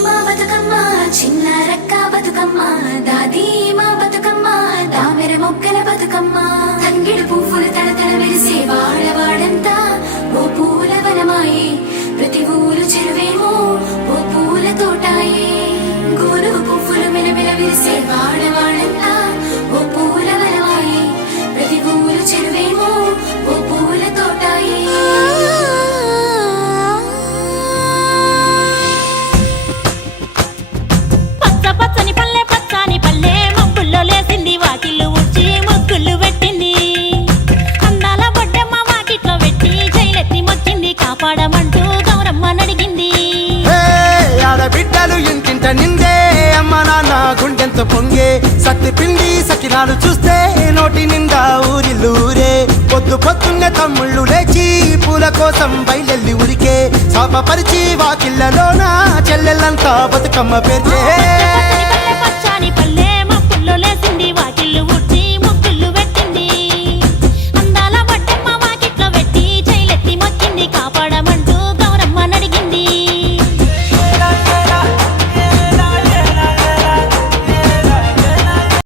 మా బతుకమ్మ చిన్న రక్క బతుకమ్మ దాది మా బతుకమ్మ దామెర మొగ్గల బతుకమ్మ తంగిడు పువ్వులు తడతడ మెరిసే వాడవాడంతా ఓ పూల వనమాయే ప్రతి ఊరు చెరువేమో ఓ పూల తోటాయే గోరు పువ్వులు మెలమెల విరిసే వాడవాడంతా ఓ పూల వనమాయే ప్రతి ఊరు చెరువేమో ఓ పూల తోటాయే పచ్చని పల్లె పచ్చని పల్లె మబ్బుల్లో లేసింది వాకిళ్ళు ఊడ్చి ముగ్గులు పెట్టింది అందాల బొడ్డమ్మ వాకిట్లో పెట్టి జైలెత్తి మొక్కింది కాపాడమంటూ గౌరమ్మ నడిగింది ఆడబిడ్డలు ఇంటింట నిందే అమ్మ నాన్న గుండెంతో పొంగే సత్తి పిండి సకినాలు చూస్తే నోటి నిండా ఊరిల్లూరే పొద్దు పొద్దున్నే తమ్ముళ్ళు లేచి పూల కోసం బయలెల్లి ఉరికే శాపపరిచి వాకిళ్ళలోన చెల్లెళ్ళంతా బతుకమ్మ పేర్చే